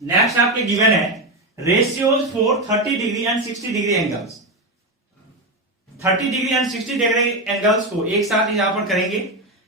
Next आपके given है ratios for 30 degree and 60 degree angles. 30 degree and 60 degree angles को एक साथ यहां पर करेंगे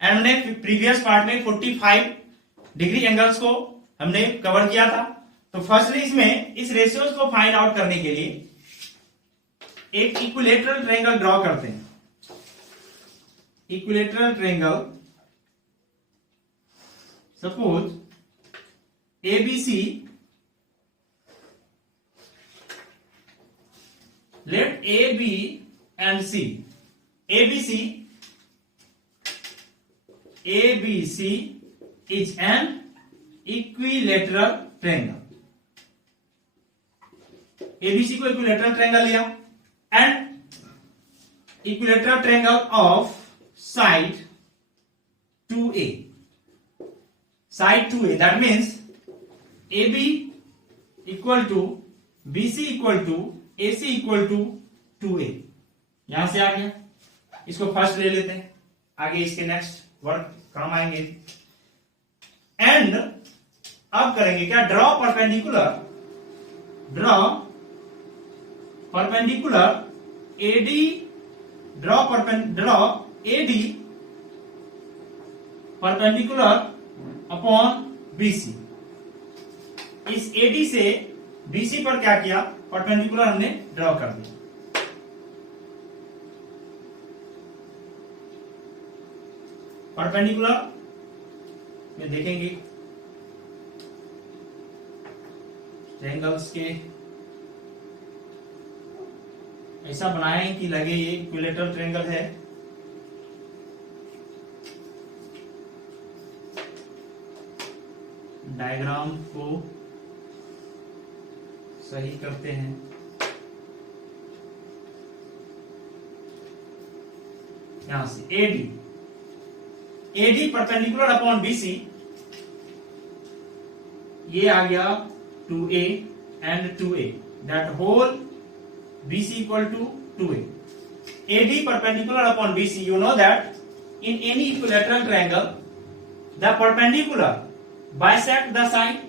एंड हमने प्रीवियस पार्ट में 45 डिग्री एंगल्स को हमने कवर किया था। तो फर्स्टली इसमें इस रेशियोज को फाइंड आउट करने के लिए एक इक्विलेटरल ट्रायंगल ड्रॉ करते हैं। Equilateral triangle, suppose ABC, let A, B and C, ABC is an equilateral triangle। ABC को इक्विलेटरल ट्रायंगल लिया and equilateral triangle of side 2A, side 2A, that means AB equal to BC equal to AC equal to 2A। यहां से आ गया, इसको first ले लेते हैं, आगे इसके नेक्स्ट वर्क काम आएंगे। एंड अब करेंगे क्या, draw perpendicular AD, draw AD perpendicular upon BC। इस AD से BC पर क्या किया, परपेंडिकुलर हमने ड्रॉ कर दिया। परपेंडिकुलर में देखेंगे ट्रायंगल्स के ऐसा बनाएं कि लगे ये इक्विलेटरल ट्रायंगल है। डायग्राम को सही करते हैं। यहां से AD परपेंडिकुलर अपॉन BC, ये आ गया 2A and 2A, that whole BC equal to 2A। AD perpendicular upon BC, you know that in any equilateral triangle the perpendicular bisect the side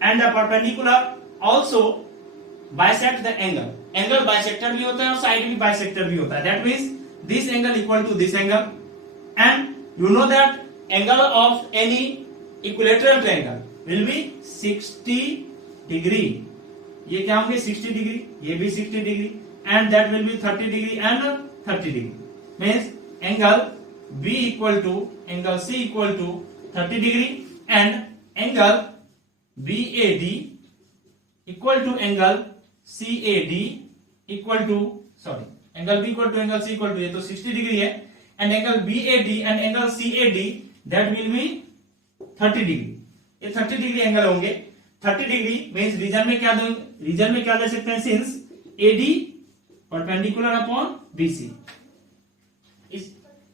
and the perpendicular also bisect the angle। Angle bisector भी होता है और side भी bisector भी होता है। That means this angle equal to this angle and you know that angle of any equilateral triangle will be 60 degree। ये क्या होंगे 60 डिग्री, ये भी 60 degree and that will be 30 degree and 30 degree. Means angle B equal to angle C equal to 30 degree and angle BAD equal to angle CAD equal to angle B equal to angle C equal to, ये तो 60 degree है and angle BAD and angle CAD that will be 30 degree. ये 30 degree angle होंगे। 30 degree means reason में क्या ले सकते हैं, since AD perpendicular upon BC, इस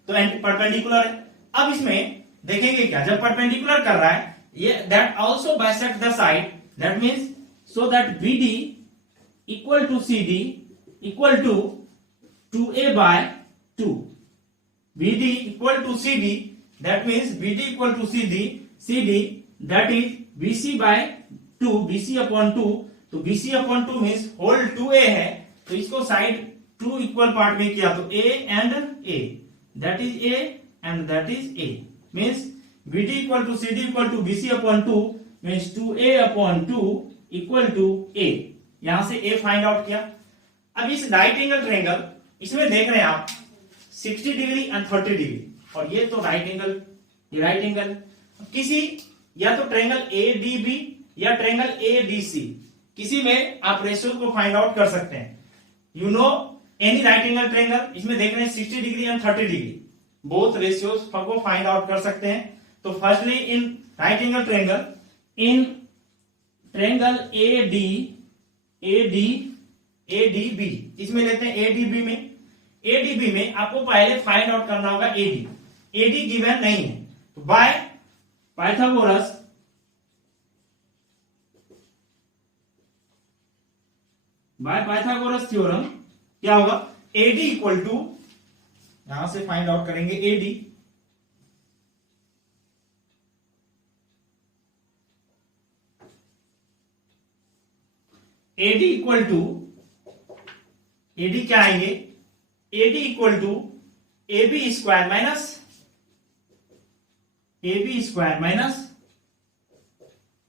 तो परपेंडिकुलर है। अब इसमें देखेंगे क्या, जब परपेंडिकुलर कर रहा है ये that also bisect the side, that means so that BD equal to CD equal to 2A by 2। BD equal to CD, that means BD equal to CD that is BC by 2, BC upon 2। तो BC upon 2 means whole 2A है, तो इसको side 2 equal part में किया तो A and A, that is A and that is A, means BD equal to CD equal to BC upon 2 means 2A upon 2 equal to A। यहां से A find out किया। अब इस right angle triangle, इसमें देख रहे हैं आप 60 डिग्री एंड 30 डिग्री, और ये तो राइट एंगल, ये राइट एंगल। किसी या तो ट्रायंगल ADB या ट्रायंगल ADC, किसी में आप रेशियो को फाइंड आउट कर सकते हैं। You know any right angle triangle, इसमें देख रहे हैं 60 degree and 30 degree, both ratios को फाइंड आउट कर सकते हैं। तो firstly in right angle triangle, in triangle ADB, इसमें लेते हैं ADB में आपको पहले फाइंड आउट करना होगा AD गिवन नहीं है, तो बाय पाइथागोरस थ्योरम क्या होगा, AD इक्वल टू, यहां से फाइंड आउट करेंगे AD, AD equal to, AD क्या आएंगे, AD equal to AB square minus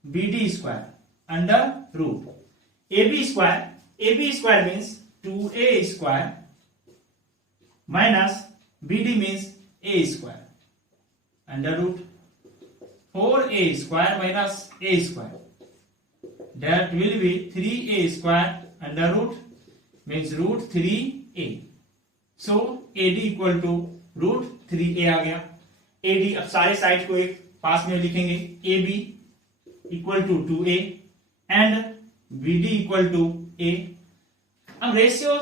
BD square under root AB square means 2A square minus BD means A square under root 4A square minus A square, that will be 3A square under root means root 3A. So AD equal to root 3A आ गया. AD अब सारे side को एक पास में लिखेंगे. AB equal to 2A and BD equal to A. अब ratio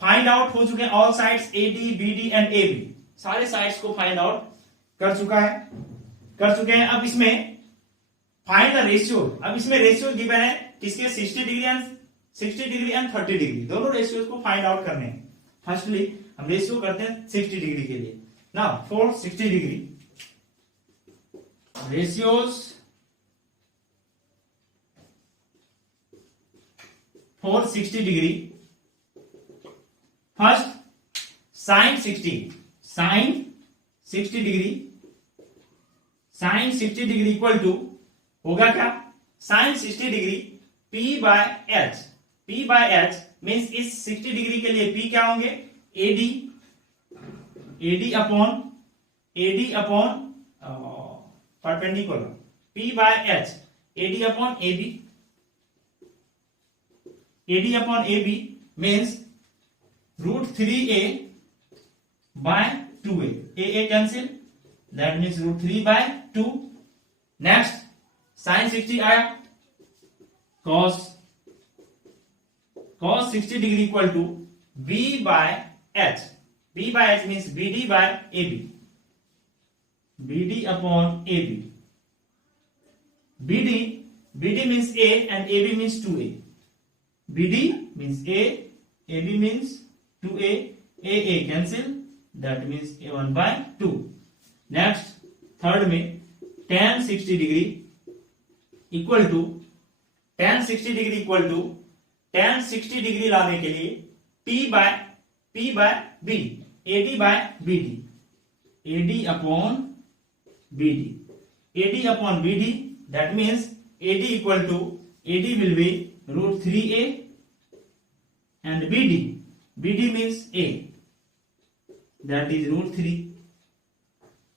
find out हो चुके हैं. All sides AD, BD and AB सारे साइड्स को फाइंड आउट कर चुके हैं. अब इसमें फाइंड द रेशियो. अब इसमें रेशियो गिवन है किसके, 60 डिग्री एंड 30 डिग्री दोनों रेशियोज को फाइंड आउट करने हैं. फर्स्टली हम रेशियो करते हैं 60 डिग्री के लिए. Now for 60 degree ratios for 60 degree. First sine 60 degree equal to होगा क्या, sine 60 degree P by H means इस 60 डिग्री के लिए P क्या होंगे, AD upon perpendicular P by H AD upon AB means root 3A by 2A. A cancel, that means root 3 by 2. Next sine 60 आया, cos 60 degree equal to B by H means BD by AB, BD upon AB. BD means A and AB means 2A. BD means A, AB means 2A, A cancel, that means A1 by 2. Next third में tan 60 degree equal to tan 60 degree लाने के लिए P by B, AD by BD, AD upon BD, that means AD equal to AD will be root 3A and BD means A, that is root 3.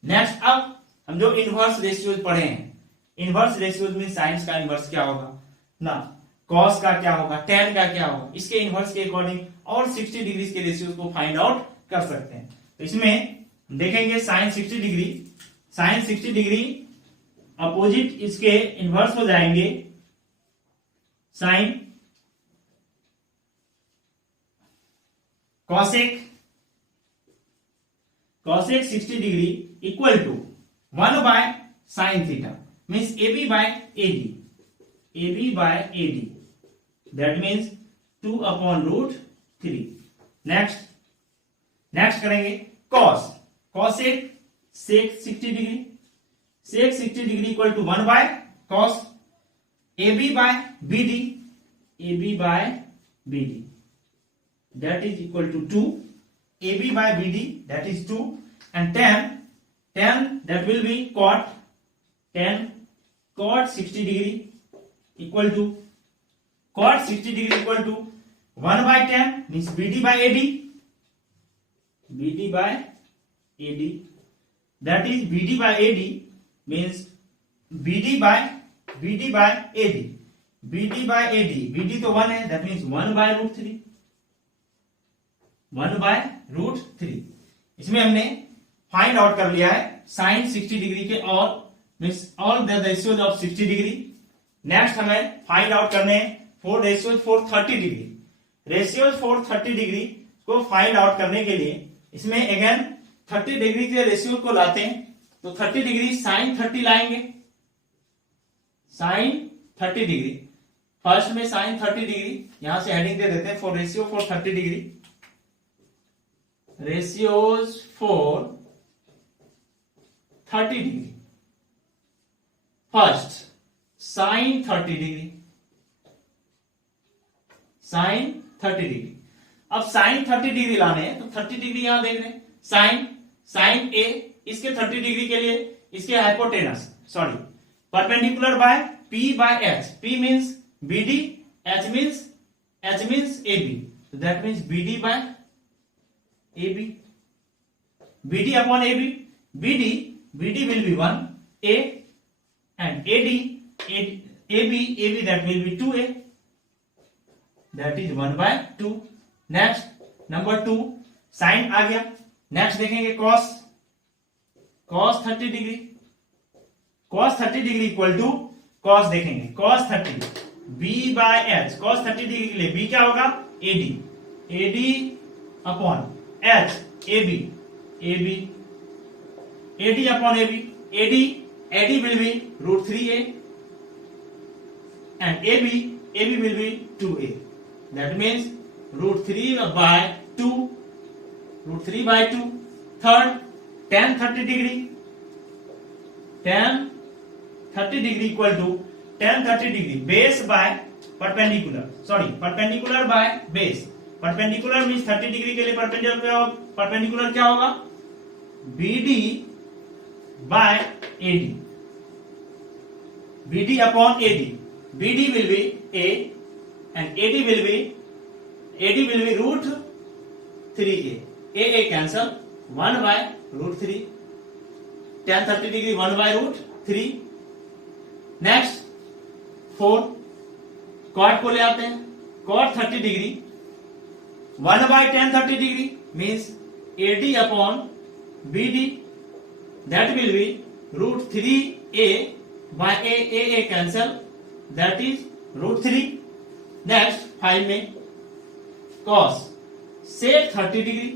Next अब हम जो inverse ratios पढ़े हैं, inverse ratios में science का inverse क्या होगा ना, कॉस का क्या होगा, टेन का क्या होगा, इसके इनवर्स के अकॉर्डिंग और 60 डिग्री के रेशियोज को फाइंड आउट कर सकते हैं. तो इसमें देखेंगे साइन 60 डिग्री अपोजिट इसके इनवर्स हो जाएंगे sine cosec 60 degree equal to 1 by sine theta means AB by AD, that means 2 upon root 3. Next करेंगे cosec sec 60 degree equal to 1 by cos AB by BD, that is equal to 2. AB by BD, that is 2, and tan that will be cot 60 degree equal to 1 by tan means BD by AD, that is BD by AD means BD by AD, BD तो 1 है, that means 1 by root 3. इसमें हमने find out कर लिया है sign 60 degree के और means all the ratios of 60 degree. Next हमें फाइंड आउट करने हैं for ratios for 30 degree. Ratios for 30 degree को फाइंड आउट करने के लिए इसमें अगेन 30 डिग्री के रेशियो को लाते हैं. तो 30 डिग्री साइन 30 लाएंगे, साइन 30 डिग्री. फर्स्ट में साइन 30 डिग्री यहां से हेडिंग दे देते हैं for ratio for 30 degree. ratios for 30 degree. First, sin 30 degree. Sine 30 degree. अब साइन 30 डिग्री लाने हैं तो 30 डिग्री यहां देख रहे हैं, साइन ए, इसके 30 डिग्री के लिए इसके hypotenuse sorry perpendicular by P by H, P means BD, H means AB, so that means BD by AB, BD upon AB, BD will be 1 A and AB that will be 2A, that is 1 by 2. Next number 2 sine आ गया। Next देखेंगे cos 30 degree, cos 30 degree equal to cos देखेंगे cos 30 B by H, cos 30 degree के लिए B क्या होगा AD upon H AD upon AD will be root 3A and AB will be 2A, that means root 3 by 2, third tan 30 degree equal to tan 30 degree base by perpendicular by base, perpendicular means 30 degree के लिए perpendicular क्या होगा BD by AD, BD upon AD, BD will be A and AD will be root 3A, A cancel, 1 by root 3, tan 30 degree 1 by root 3. Next 4 cot को ले आते हैं, cot 30 degree 1 by tan 30 degree means AD upon BD, that will be root 3A by A cancel, that is root 3. Next 5 में cos sec 30 degree,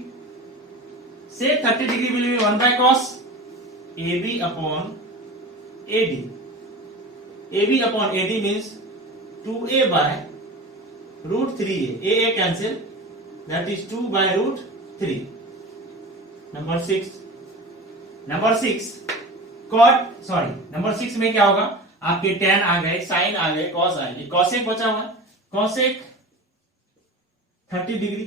sec 30 degree will be 1 by cos AB upon AD means 2A by root 3A, A cancel, that is 2 by root 3. Number 6 number 6 में क्या होगा आपके tan आ गए, sin आ गए, cos आ गए, cosec बचा हुआ, cosec 30 degree,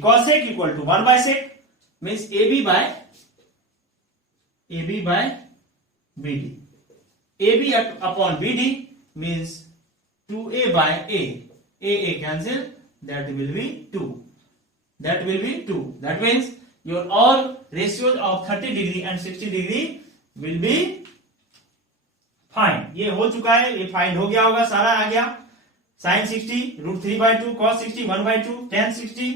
cosec equal to 1 by sec means AB by BD, AB upon BD means 2A by A cancel, that will be 2, that means your all ratios of 30 degree and 60 degree will be find. ये हो चुका है, ये find हो गया होगा, सारा आ गया। sin 60 root 3 by 2, cos 60 1 by 2, tan 60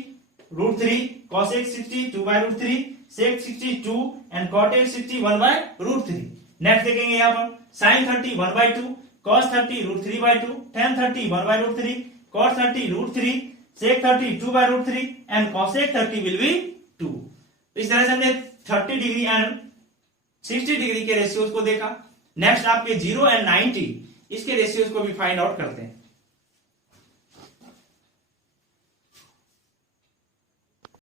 root 3, cosec 60 2 by root 3, sec 60 2 and cotec 60 1 by root 3. Next देखेंगे यहाँ पर sin 30 1 by 2, cos 30 root 3 by 2, tan 30 1 by root 3, cos 30 root 3, sec 30 2 by root 3 and cosec 30 will be 2. तो इस तरह से हमने 30 degree and 60 degree के ratios को देखा। नेक्स्ट आपके 0 एंड 90 इसके रेशियोज को भी फाइंड आउट करते हैं।